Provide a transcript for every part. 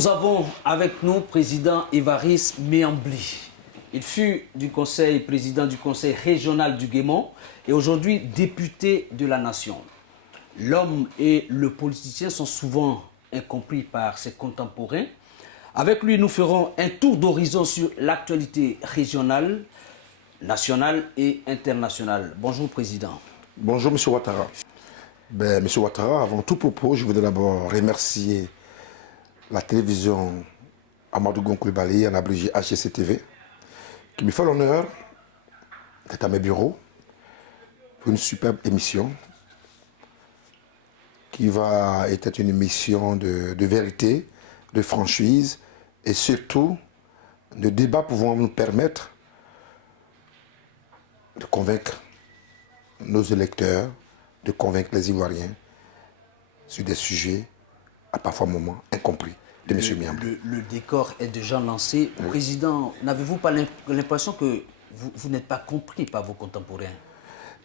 Nous avons avec nous président Évariste Méambli. Il fut président du conseil régional du Guémont et aujourd'hui député de la nation. L'homme et le politicien sont souvent incompris par ses contemporains. Avec lui, nous ferons un tour d'horizon sur l'actualité régionale, nationale et internationale. Bonjour président. Bonjour M. Ouattara. M. Ouattara, avant tout propos, je voudrais d'abord remercier la télévision Amadou Gon Coulibaly, en abrégé HGC-TV, qui me fait l'honneur d'être à mes bureaux pour une superbe émission qui va être une émission de vérité, de franchise et surtout de débat pouvant nous permettre de convaincre nos électeurs, de convaincre les Ivoiriens sur des sujets à parfois moments incompris de M. Méambli. Le décor est déjà lancé. Oui. Président, n'avez-vous pas l'impression que vous n'êtes pas compris par vos contemporains?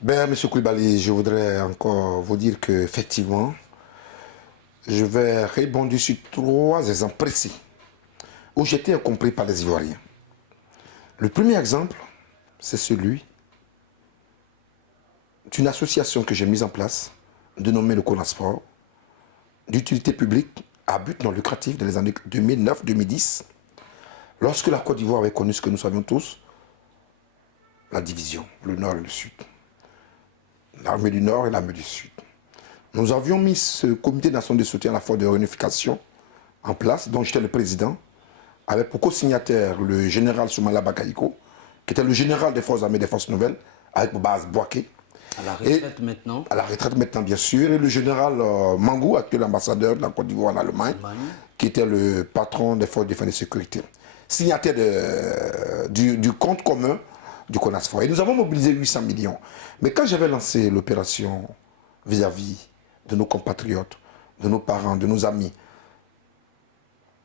M. Coulibaly, je voudrais encore vous dire qu'effectivement, je vais rebondir sur 3 exemples précis où j'étais incompris par les Ivoiriens. Le premier exemple, c'est celui d'une association que j'ai mise en place, dénommée le CONASPORT, d'utilité publique à but non lucratif dans les années 2009-2010, lorsque la Côte d'Ivoire avait connu ce que nous savions tous, la division, le Nord et le Sud. L'armée du Nord et l'armée du Sud. Nous avions mis ce comité national de soutien à la force de réunification en place, dont j'étais le président, avec pour co-signataire le général Soumala Bakaïko, qui était le général des forces armées des forces nouvelles, avec Baz Bouaké. À la retraite maintenant. À la retraite maintenant, bien sûr. Et le général Mangou, actuel ambassadeur de la Côte d'Ivoire en Allemagne, qui était le patron des forces de défense et de sécurité. Signataire du compte commun du CONASFOR. Et nous avons mobilisé 800 millions. Mais quand j'avais lancé l'opération vis-à-vis de nos compatriotes, de nos parents, de nos amis,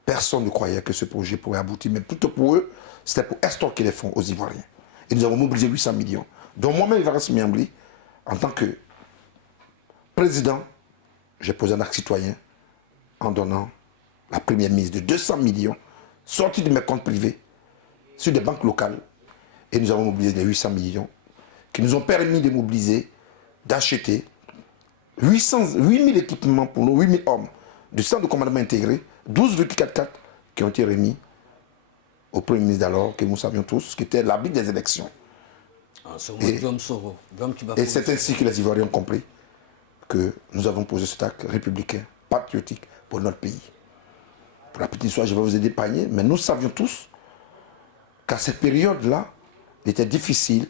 personne ne croyait que ce projet pourrait aboutir. Mais plutôt pour eux, c'était pour extorquer les fonds aux Ivoiriens. Et nous avons mobilisé 800 millions. Donc moi-même, Évariste Méambli, en tant que président, j'ai posé un acte citoyen en donnant la première mise de 200 millions sortis de mes comptes privés sur des banques locales. Et nous avons mobilisé les 800 millions qui nous ont permis de mobiliser, d'acheter 8000 équipements pour nos 8000 hommes du centre de commandement intégré, 12 véhicules 4x4 qui ont été remis au Premier ministre d'alors, que nous savions tous, qui était l'arbitre des élections. Et c'est ainsi que les Ivoiriens ont compris que nous avons posé cet acte républicain, patriotique pour notre pays. Pour la petite histoire, je vais vous aider d'épargner, mais nous savions tous qu'à cette période-là, il était difficile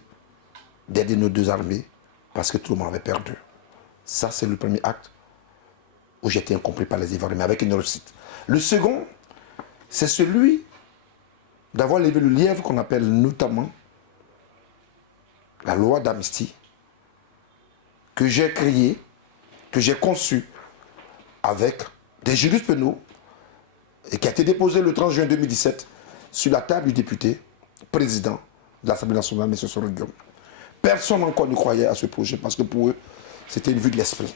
d'aider nos 2 armées parce que tout le monde avait perdu. Ça, c'est le premier acte où j'étais incompris par les Ivoiriens, mais avec une réussite. Le second, c'est celui d'avoir levé le lièvre qu'on appelle notamment la loi d'amnistie, que j'ai créée, que j'ai conçue avec des juristes pénaux et qui a été déposée le 30 juin 2017 sur la table du député président de l'Assemblée nationale, M. Soro Guillaume. Personne encore ne croyait à ce projet parce que pour eux, c'était une vue de l'esprit.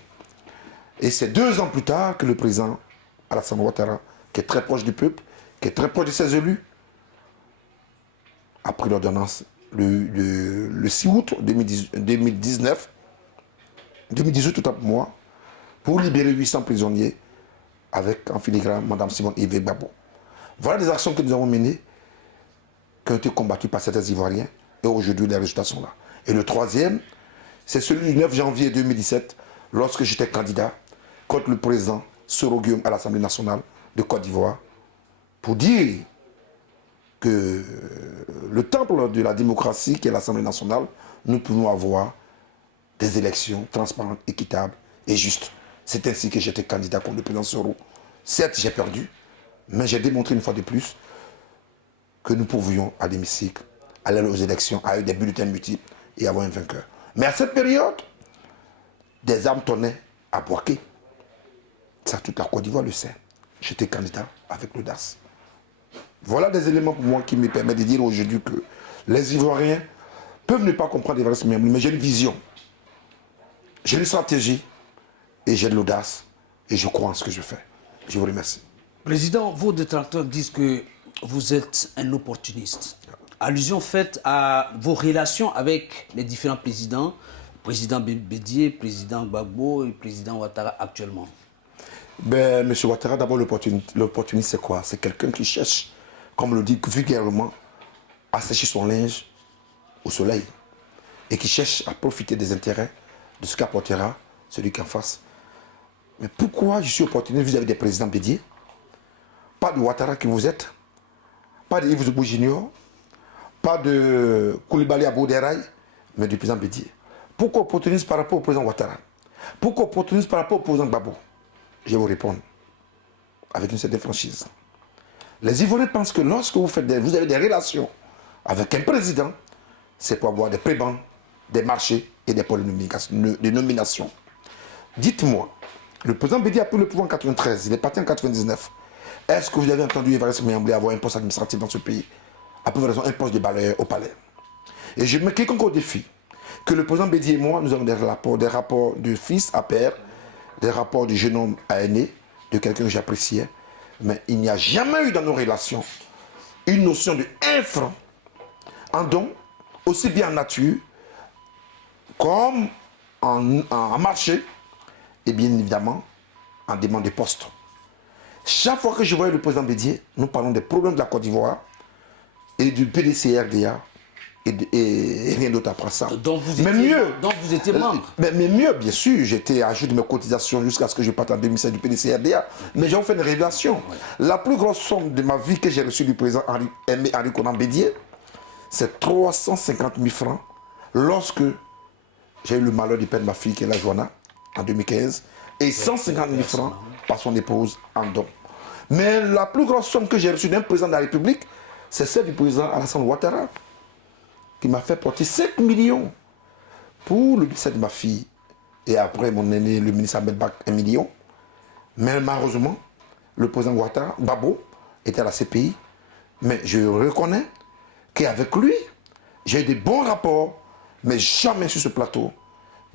Et c'est 2 ans plus tard que le président Alassane Ouattara, qui est très proche du peuple, qui est très proche de ses élus, a pris l'ordonnance le 6 août 2018 tout à pour moi, pour libérer 800 prisonniers avec en filigrane Mme Simone Yves Gbagbo. Voilà des actions que nous avons menées, qui ont été combattues par certains Ivoiriens, et aujourd'hui les résultats sont là. Et le troisième, c'est celui du 9 janvier 2017, lorsque j'étais candidat contre le président Soro Guillaume à l'Assemblée nationale de Côte d'Ivoire, pour dire que le temple de la démocratie qui est l'Assemblée nationale, nous pouvons avoir des élections transparentes, équitables et justes. C'est ainsi que j'étais candidat contre le président Soro. Certes, j'ai perdu, mais j'ai démontré une fois de plus que nous pouvions, à l'hémicycle, aller aux élections avec des bulletins multiples et avoir un vainqueur. Mais à cette période, des armes tonnaient à Bouaké. Ça, toute la Côte d'Ivoire le sait. J'étais candidat avec l'audace. Voilà des éléments pour moi qui me permettent de dire aujourd'hui que les Ivoiriens peuvent ne pas comprendre Évariste Méambli, mais j'ai une vision, j'ai une stratégie et j'ai de l'audace et je crois en ce que je fais. Je vous remercie. Président, vos détracteurs disent que vous êtes un opportuniste. Allusion faite à vos relations avec les différents présidents, président Bédié, président Gbagbo et président Ouattara actuellement. Ben, M. Ouattara, d'abord, l'opportuniste, c'est quoi? C'est quelqu'un qui cherche, comme on le dit vulgairement, à sécher son linge au soleil et qui cherche à profiter des intérêts de ce qu'apportera celui qui est en face. Mais pourquoi je suis opportuniste vis-à-vis des présidents Bédié? Pas de Ouattara qui vous êtes, pas de Yves Zoubou Junior, pas de Koulibaly Abou-Deraï, mais du président Bédié. Pourquoi opportuniste par rapport au président Ouattara? Pourquoi opportuniste par rapport au président Gbagbo? Je vais vous répondre avec une certaine franchise. Les Ivoiriens pensent que lorsque vous avez des relations avec un président, c'est pour avoir des prébendes, des marchés et des pôles de nomination. Dites-moi, le président Bédié a pris le pouvoir en 93, il est parti en 99. Est-ce que vous avez entendu Évariste Goudiaby avoir un poste administratif dans ce pays? À peu près un poste de balayeur au palais. Et je mets quiconque au défi que le président Bédié et moi, nous avons des rapports de fils à père, des rapports du jeune homme à aîné, de quelqu'un que j'appréciais. Mais il n'y a jamais eu dans nos relations une notion de 1 franc en don, aussi bien en nature comme en marché, et bien évidemment en demande de poste. Chaque fois que je voyais le président Bédié, nous parlons des problèmes de la Côte d'Ivoire et du PDC-RDA et rien d'autre après ça. Donc vous étiez membre. Mais mieux, bien sûr, j'étais à jour de mes cotisations jusqu'à ce que je parte en 2007 du PDC-RDA. Mais j'ai fait une révélation. La plus grosse somme de ma vie que j'ai reçue du président Henri Konan Bédié, c'est 350 000 francs lorsque j'ai eu le malheur de perdre ma fille, qui est la Joanna, en 2015, et 150 000 francs par son épouse en don. Mais la plus grosse somme que j'ai reçue d'un président de la République, c'est celle du président Alassane Ouattara, qui m'a fait porter 5 millions pour le décès de ma fille. Et après, mon aîné, le ministre Ahmed Bak, 1 million. Mais malheureusement, le président Ouattara, Gbagbo, était à la CPI. Mais je reconnais qu'avec lui, j'ai eu des bons rapports, mais jamais sur ce plateau,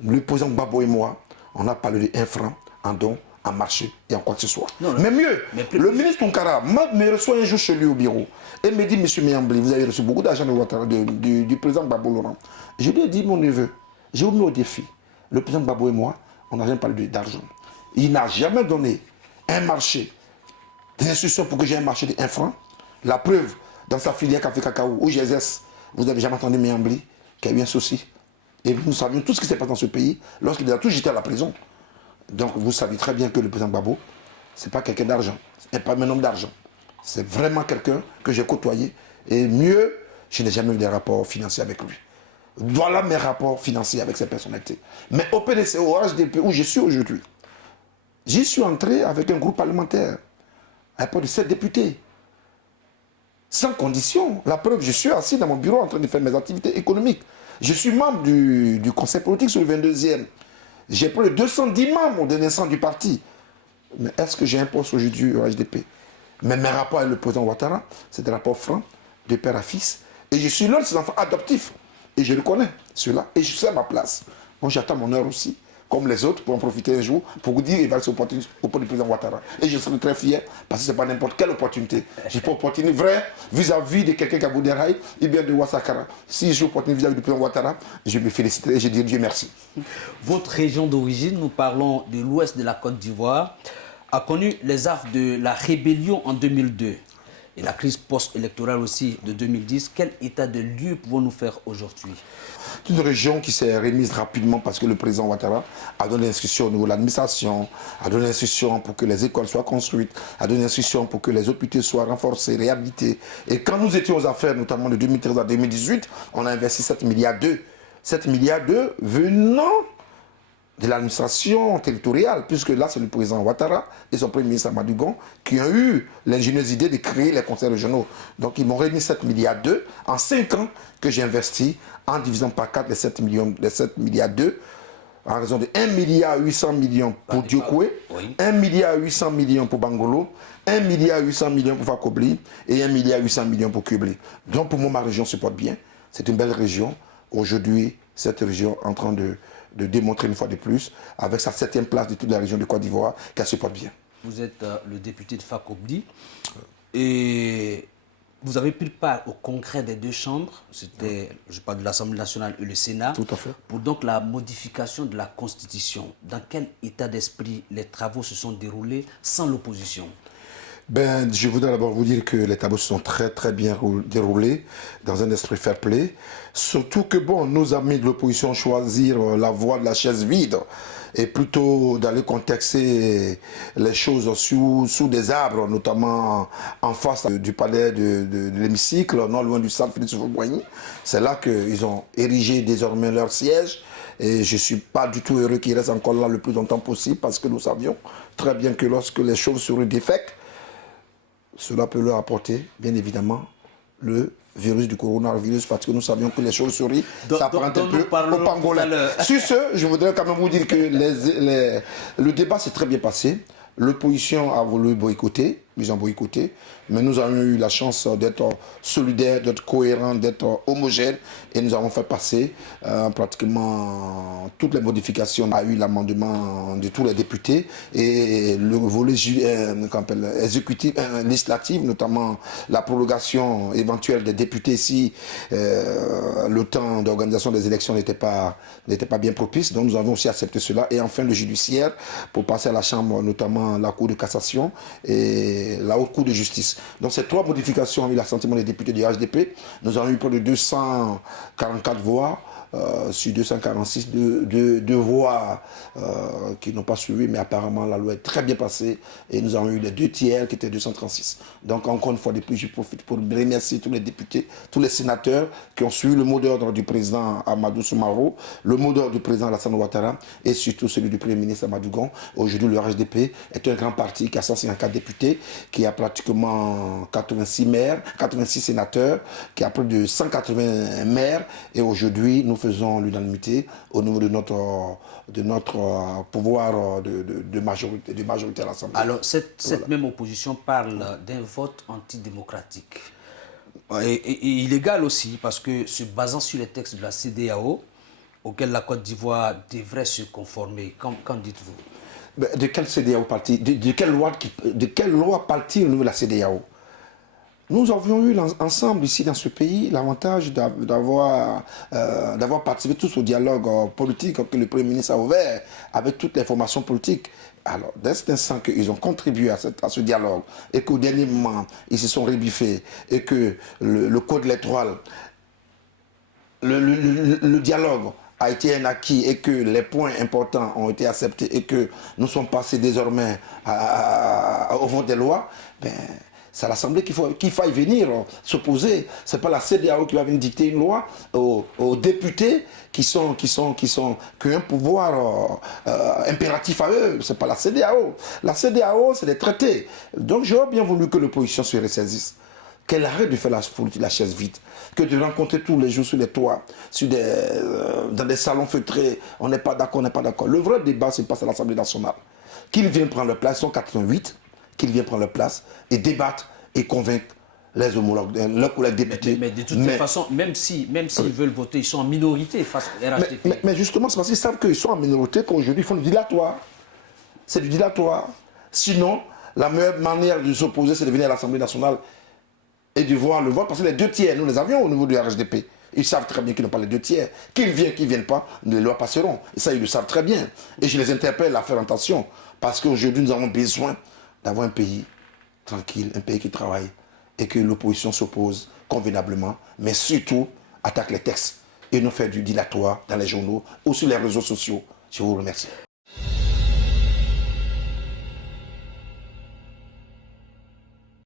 le président Gbagbo et moi, on a parlé de 1 franc en don, en marché et en quoi que ce soit. Non, mais mieux, le ministre Tonkara me reçoit un jour chez lui au bureau et me dit, monsieur Miambli, vous avez reçu beaucoup d'argent du président Gbagbo Laurent. Je lui ai dit, mon neveu, j'ai mis au défi. Le président Gbagbo et moi, on n'a jamais parlé d'argent. Il n'a jamais donné un marché, des instructions pour que j'ai un marché de 1 franc. La preuve, dans sa filière Café Cacao, où j'exerce, vous n'avez jamais entendu Miambli, qui a eu un souci. Et nous savions tout ce qui s'est passé dans ce pays lorsqu'il a tout jeté à la prison. Donc vous savez très bien que le président Gbagbo, ce n'est pas quelqu'un d'argent, ce n'est pas un homme d'argent. C'est vraiment quelqu'un que j'ai côtoyé. Et mieux, je n'ai jamais eu des rapports financiers avec lui. Voilà mes rapports financiers avec ces personnalités. Mais au PDC, au HDP, où je suis aujourd'hui, j'y suis entré avec un groupe parlementaire, à peu de 7 députés. Sans condition. La preuve, je suis assis dans mon bureau en train de faire mes activités économiques. Je suis membre du conseil politique sur le 22e. J'ai plus de 210 membres de naissance du parti. Mais est-ce que j'ai un poste aujourd'hui au HDP? Mais mes rapports avec le président Ouattara, c'est des rapports francs, de père à fils. Et je suis l'un de ses enfants adoptifs. Et je le connais, ceux-là. Et je suis à ma place. Donc j'attends mon heure aussi, comme les autres, pour en profiter un jour, pour vous dire qu'il va être opportuniste auprès du président Ouattara. Et je serai très fier, parce que ce n'est pas n'importe quelle opportunité. J'ai pas opportunité vraie vis-à-vis de quelqu'un qui a Bouderaï, et bien de Ouassakara. Si j'ai opportunité vis-à-vis du président Ouattara, je me féliciterai et je dirai Dieu merci. Votre région d'origine, nous parlons de l'ouest de la Côte d'Ivoire, a connu les affres de la rébellion en 2002 et la crise post-électorale aussi de 2010. Quel état de lieu pouvons-nous faire aujourd'hui? C'est une région qui s'est remise rapidement parce que le président Ouattara a donné l'instruction au niveau de l'administration, a donné l'instruction pour que les écoles soient construites, a donné l'instruction pour que les hôpitaux soient renforcés, réhabilités. Et quand nous étions aux affaires, notamment de 2013 à 2018, on a investi 7 milliards d'euros. 7 milliards d'euros venant de l'administration territoriale, puisque là, c'est le président Ouattara et son premier ministre Amadou Gon qui ont eu l'ingénieuse idée de créer les conseils régionaux. Donc, ils m'ont remis 7 milliards d'euros en 5 ans que j'ai investi en divisant par 4 les 7 milliards d'euros en raison de 1 milliard 800 millions pour Diokoué, 1 milliard 800 millions pour Bangolo, 1 milliard 800 millions pour Fakobli et 1 milliard 800 millions pour Kubli. Donc, pour moi, ma région se porte bien. C'est une belle région. Aujourd'hui, cette région est en train de démontrer une fois de plus, avec sa 7e place de toute la région de Côte d'Ivoire, qu'elle se porte bien. vous êtes le député de Fakobdi et vous avez pris part au congrès des deux chambres, c'était, je parle de l'Assemblée nationale et le Sénat, Tout à fait. pour donc la modification de la Constitution. Dans quel état d'esprit les travaux se sont déroulés sans l'opposition? Ben, je voudrais d'abord vous dire que les travaux se sont très bien déroulés dans un esprit fair play. Surtout que, bon, nos amis de l'opposition choisirent la voie de la chaise vide et plutôt d'aller contexter les choses sous des arbres, notamment en face du palais de l'hémicycle, non loin du stade Félix Houphouët-Boigny. C'est là qu'ils ont érigé désormais leur siège. Et je ne suis pas du tout heureux qu'ils restent encore là le plus longtemps possible parce que nous savions très bien que lorsque les chauves-souris défectent, cela peut leur apporter, bien évidemment, le virus du coronavirus, parce que nous savions que les chauves-souris s'apparentent un peu au pangolin. Sur ce, je voudrais quand même vous dire que le débat s'est très bien passé. L'opposition a voulu boycotter, ils ont boycotté, mais nous avons eu la chance d'être solidaires, d'être cohérents, d'être homogènes, et nous avons fait passer pratiquement toutes les modifications. A eu l'amendement de tous les députés, et le volet exécutif, législatif, notamment la prolongation éventuelle des députés si le temps d'organisation des élections n'était pas bien propice. Donc nous avons aussi accepté cela. Et enfin le judiciaire, pour passer à la Chambre, notamment la Cour de cassation et la Haute Cour de justice. Donc ces trois modifications ont eu l'assentiment des députés du HDP. Nous avons eu près de 244 voix. Sur 246, deux voix qui n'ont pas suivi, mais apparemment la loi est très bien passée et nous avons eu les 2/3 qui étaient 236. Donc encore une fois de plus, je profite pour remercier tous les députés, tous les sénateurs qui ont suivi le mot d'ordre du président Amadou Soumarou, le mot d'ordre du président Alassane Ouattara et surtout celui du Premier ministre Amadou Gon. Aujourd'hui, le RHDP est un grand parti qui a 154 députés, qui a pratiquement 86 maires, 86 sénateurs, qui a près de 180 maires et aujourd'hui, nous faisons l'unanimité au niveau de notre pouvoir de majorité à l'Assemblée. Alors, cette même opposition parle d'un vote antidémocratique. Et illégal aussi, parce que se basant sur les textes de la CEDEAO, auxquels la Côte d'Ivoire devrait se conformer, qu'en dites-vous? De quelle CEDEAO partie de quelle loi partie au niveau de la CEDEAO? Nous avions eu ensemble ici dans ce pays l'avantage d'avoir participé tous au dialogue politique que le Premier ministre a ouvert avec toutes les formations politiques. Alors, dès cet instant qu'ils ont contribué à ce dialogue et qu'au dernier moment, ils se sont rébiffés et que le code électoral, le dialogue a été un acquis et que les points importants ont été acceptés et que nous sommes passés désormais au vote des lois, ben, c'est à l'Assemblée qu'il faille venir s'opposer. Ce n'est pas la CEDEAO qui va venir dicter une loi aux députés qui ont un pouvoir impératif à eux. Ce n'est pas la CEDEAO. La CEDEAO, c'est des traités. Donc j'aurais bien voulu que l'opposition se ressaisisse. Qu'elle arrête de faire la chaise vide, que de rencontrer tous les jours sur les toits, dans des salons feutrés, on n'est pas d'accord, on n'est pas d'accord. Le vrai débat se passe à l'Assemblée nationale. Qu'ils viennent prendre leur place, ils sont 88, qu'ils viennent prendre leur place et débattre et convaincre les homologues, leurs collègues députés. Mais de toute façon, même s'ils veulent voter, ils sont en minorité face au RHDP. Mais justement, c'est parce qu'ils savent qu'ils sont en minorité qu'aujourd'hui ils font du dilatoire. C'est du dilatoire. Sinon, la meilleure manière de s'opposer, c'est de venir à l'Assemblée nationale et de voir le vote, parce que les 2/3, nous les avions au niveau du RHDP. Ils savent très bien qu'ils n'ont pas les 2/3. Qu'ils viennent, qu'ils ne viennent pas, les lois passeront. Et ça, ils le savent très bien. Et je les interpelle à faire attention, parce qu'aujourd'hui, nous avons besoin d'avoir un pays tranquille, un pays qui travaille, et que l'opposition s'oppose convenablement, mais surtout attaque les textes, et non faire du dilatoire dans les journaux ou sur les réseaux sociaux. Je vous remercie.